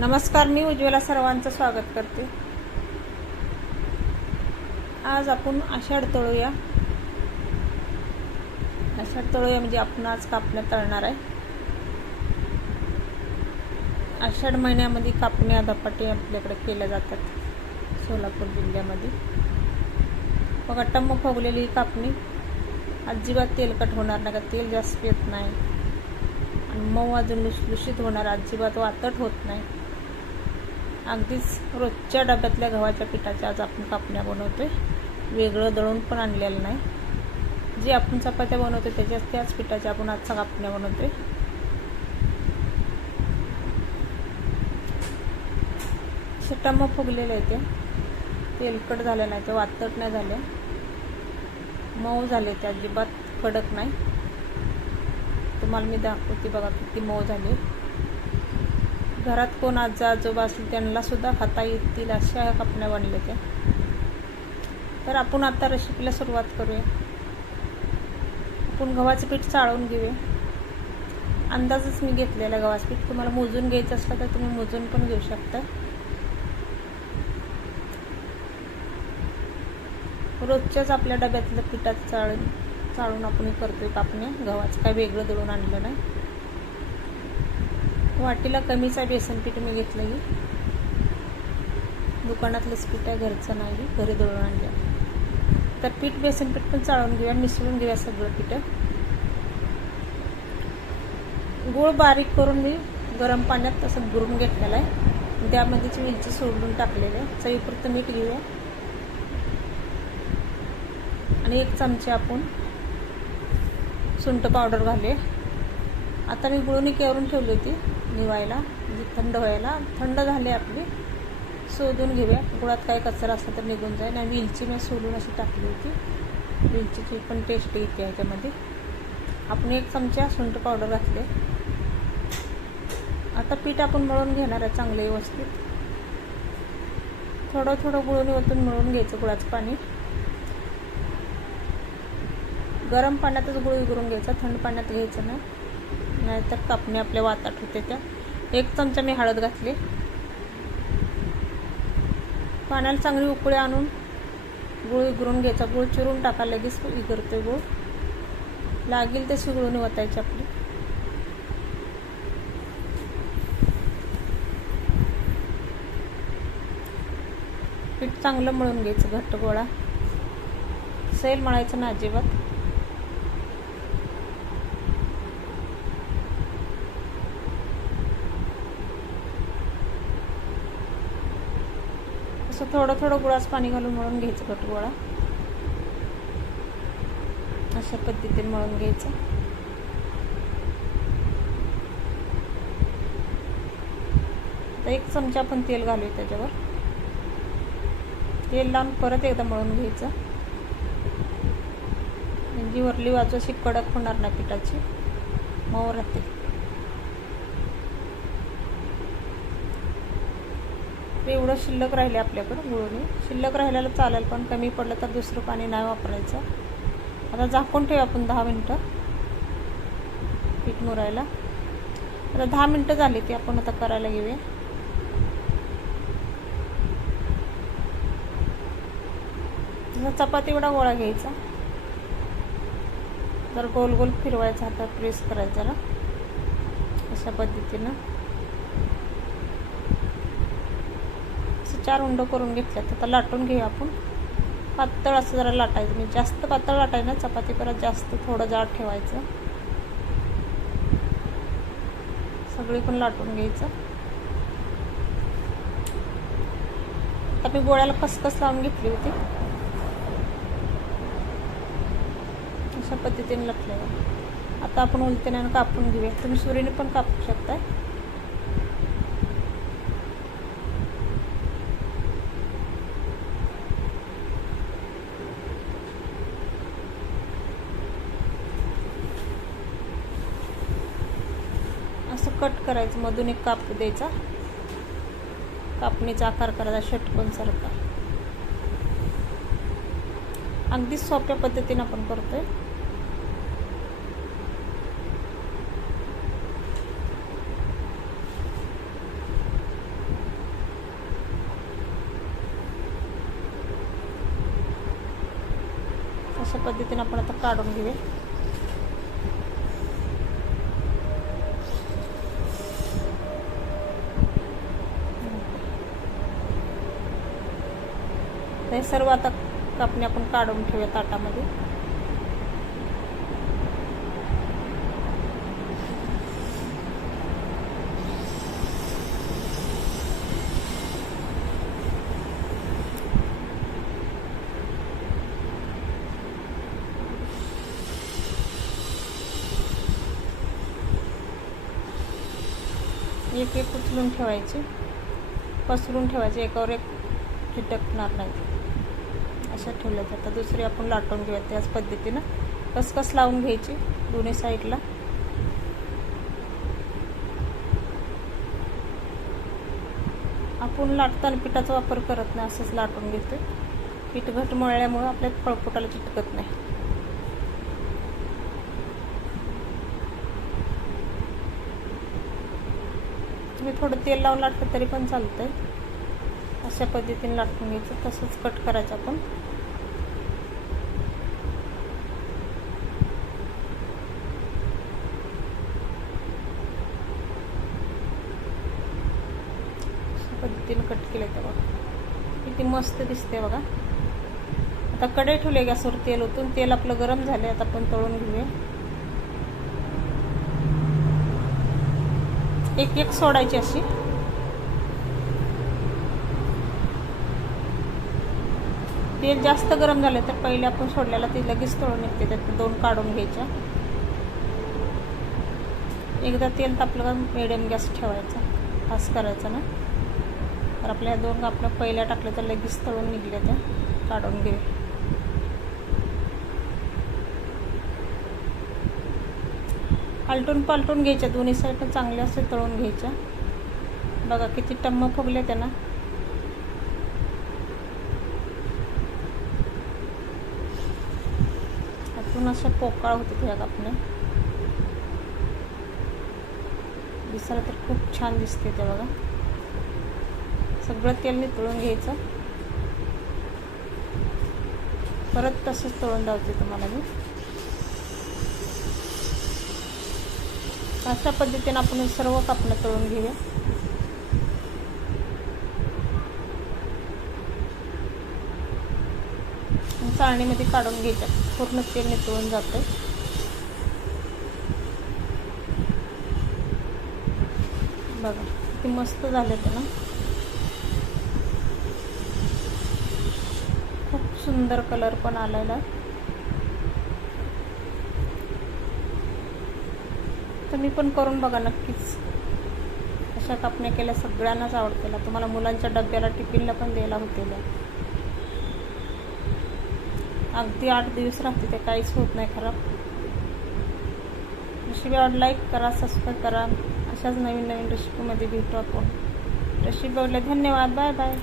नमस्कार, मी उज्ज्वला सर्वांचं स्वागत करते। आज आपण आषाढ तळूया। आषाढ तळूया म्हणजे आपण आज कापण्या तळणार आहे। आषाढ महिन्यामध्ये कापण्या धपाटे आपल्याकडे केल्या जातात सोलापूर जिल्ह्यामध्ये। बघा, टम्म फुगलेली कापणी अजिबात तेलकट होणार नाही, का तेल जास्त येत नाही आणि मऊ अजून लुसलुशीत होणार, अजिबात वातट होत नाही। अगदीच रोजच्या डब्यातल्या गव्हाच्या पिठाच्या आज आपण कापण्या बनवतोय। वेगळं दळून पण आणलेलं नाही। जी आपण चपात्या बनवतो त्याच पिठाच्या आपण आजचा कापण्या बनवतोय। टम्म फुगलेले आहेत, तेलकट झाले नाही, ते वातट नाही झाले, मऊ झाले, ते अजिबात कडक नाही। तुम्हाला मी दाखवते, बघा किती मऊ झाले। घरात कोण आजी आजोबा असतील त्यांना सुद्धा खाता येतील अशा ह्या कापण्या बनल्या त्या। तर आपण आता रेसिपीला सुरुवात करूया। आपण गव्हाचं पीठ चाळून घेऊया। अंदाजच मी घेतलेला गव्हाचं पीठ, तुम्हाला मोजून घ्यायचं असलं तर तुम्ही मोजून पण घेऊ शकता। रोजच्याच आपल्या डब्यातलं पिठात चाळून आपण करतोय कापण्या। गव्हाचं काय वेगळं दळून आणलं नाही। वाटीला कमीचा बेसन पीठ मी घेतलं आहे, दुकानातलंच पीठ आहे, घरचं नाही, घरी दळून आणलं। तर पीठ बेसन पीठ पण चाळून घेऊया, मिसळून घेऊया सगळं पीठ। गूळ बारीक करून मी गरम पाण्यात तसं बुरून घेतलेला आहे, त्यामध्ये वेलची सोडून टाकलेले आहे। चवीपुरतं मीठ घेऊया आणि 1 चमचा आपण सुंठ पावडर घालूया। आता मी गुळणी केवरून ठेवली होती निवायला, म्हणजे थंड व्हायला। थंड झाले आपली, शोधून घेऊया, गुळात काय कचरा असला तर निघून जाईल। आणि वेलची मी सोडून अशी टाकली होती, वेलचीची पण टेस्ट येते याच्यामध्ये। आपण 1 चमचा सुंठ पावडर घातले। आता पीठ आपण मळून घेणार आहे चांगले व्यवस्थित। थोडं थोडं गुळणी ओतून मळून घ्यायचं गुळाचं पाणी। गरम पाण्यातच गुळ विघरून घ्यायचा, थंड पाण्यात घ्यायचं नाही, नाहीतर कापणी आपल्या वातट होते त्या। 1 चमचा मी हळद घातली। पाण्याला चांगली उकळी आणून गुळ विघरून घ्यायचा। गुळ चिरून टाका, लगेच विघरते गुळ। लागेल तशी गुळणी ओतायची आपली। पीठ चांगलं मळून घ्यायचं, घट्ट गोळा सैल मळायचं ना अजिबात। असं थोडं थोडं गुळाचं पाणी घालून मळून घ्यायचं घट्ट गोळा। अशा पद्धतीने मळून घ्यायचं। आता 1 चमचा आपण तेल घालूया त्याच्यावर। तेल लावून परत एकदा मळून घ्यायचं, म्हणजे वरली बाजू अशी कडक होणार नाही पिठाची, मऊ राहते। एवढं शिल्लक राहिले आपल्याकडं गुळणी। शिल्लक राहिलेलं चालेल, पण कमी पडलं तर दुसरं पाणी नाही वापरायचं। आता झाकून ठेवू आपण 10 मिनटं पीठ मुरायला। आता 10 मिनटं झाली ती आपण आता करायला घेऊया। चपाती एवढा गोळा घ्यायचा, जर गोल गोल फिरवायचा, हातात प्रेस करायचा जरा अशा पद्धतीनं। 4 उंड करून घेतल्यात, आता लाटून घेऊया आपण। पातळ असं जरा लाटायचं, म्हणजे जास्त पातळ लाटायचं ना, चपाती परत जास्त थोडं जाड ठेवायचं। सगळी पण लाटून घ्यायचं। आता मी गोळ्याला खसखस लावून घेतली होती, अशा पद्धतीने लाटलं। आता आपण उलटण्यानं कापून घेऊया, तुम्ही सुरीने पण कापू शकताय। असं कट करायचं, मधून एक काप द्यायचा, कापणीचा आकार करायचा षटकोन सारखा। अगदी सोप्या पद्धतीने आपण करतोय। अशा पद्धतीने आपण आता काढून घेऊया. हे सर्व आता कापणी आपण काढून ठेवूया ताटामध्ये. एक एक उचलून ठेवायचे, पसरून ठेवायचे, एकावर एक चिटकणार नाही अशा ठेवल्या जातात. दुसरी आपण लाटून घेऊया त्याच पद्धतीनं. कसकस लावून घ्यायची दोन्ही साईडला. आपण लाटताना पिठाचा वापर करत नाही, असंच लाटून घेतो. पीठ घट मळल्यामुळं आपल्या फळपोटाला चिटकत नाही. तुम्ही थोडं तेल लावून लाटलं तरी पण चालतंय. अशा पद्धतीने लाटून घ्यायचं. तसंच कट करायचं आपण. अशा पद्धतीने कट केलं तर बघा किती मस्त दिसते बघा. आता कढई ठेवली गॅसवर, तेल ओतून. तेल आपलं गरम झाले, आता आपण तळून घेऊया. एक एक सोडायची अशी. तेल जास्त गरम झालं तर पहिले आपण सोडल्याला ती लगेच तळून निघते. त्यात दोन काढून घ्यायच्या. एकदा तेल तापलं का मिडियम गॅस ठेवायचा, फास्ट करायचा ना. तर आपल्या दोन कापण्या पहिल्या टाकल्या तर लगेच तळून निघल्या, त्या काढून घेऊ. आलटून पालटून घ्यायच्या, दोन्ही साईडनं चांगल्या असे तळून घ्यायच्या. बघा किती टम्म फुगले त्यांना. आतून अशा पोकळ होते त्या कापण्या. दिसायला तर खूप छान दिसते ते बघा. सगळं तेल नितळून घ्यायचं. परत तसंच तळून लावते तुम्हाला मी. अशा पद्धतीने आपण सर्व कापण्या तळून घेऊया. चाळणीमध्ये काढून घ्यायच्या. पूर्ण तेल नितळून जाते. बघा किती मस्त झाले ते ना. खूप सुंदर कलर पण आलेला आहे. तुम्ही पण करून बघा नक्कीच. अशा कापण्या केल्या सगळ्यांनाच आवडतील. तुम्हाला मुलांच्या डब्याला टिफिनला पण द्यायला होतील. अगदी 8 दिवस राहते, ते काहीच होत नाही खराब. रेसिपी आवडली लाईक करा, सबस्क्राईब करा. अशाच नवीन नवीन रेसिपीमध्ये भेटू आपण. रेसिपी आवडली धन्यवाद. Bye bye.